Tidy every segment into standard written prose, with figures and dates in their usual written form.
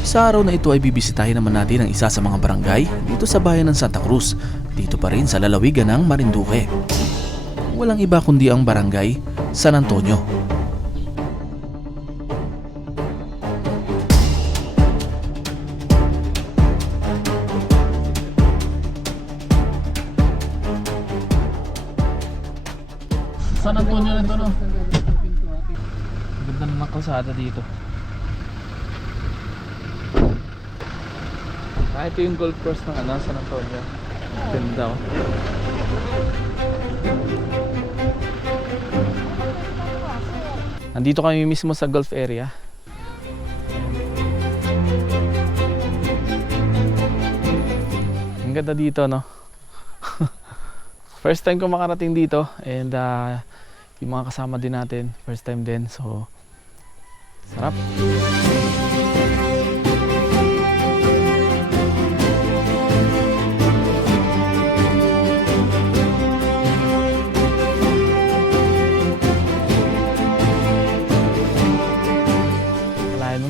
Sa araw na ito ay bibisitahin naman natin ang isa sa mga barangay dito sa bayan ng Santa Cruz, dito pa rin sa lalawigan ng Marinduque. Walang iba kundi ang barangay San Antonio. San Antonio na ito, no? Ganda naman kalsada dito. Ito yung golf course ng San Antonio. Ganda, oh. Nandito kami mismo sa golf area. Ang ganda dito, no? First time ko makarating dito, and yung mga kasama din natin, first time din. So, sarap.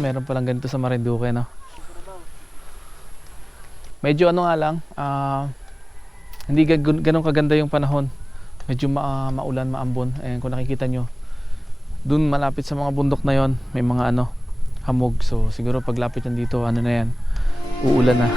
Meron palang ganito sa Marinduque, no? Medyo nga lang, hindi ganun kaganda yung panahon. Medyo maulan, maambon. Ayan, kung nakikita nyo, dun malapit sa mga bundok na yon, may mga hamog. So siguro paglapit yan dito, na yan, uulan na.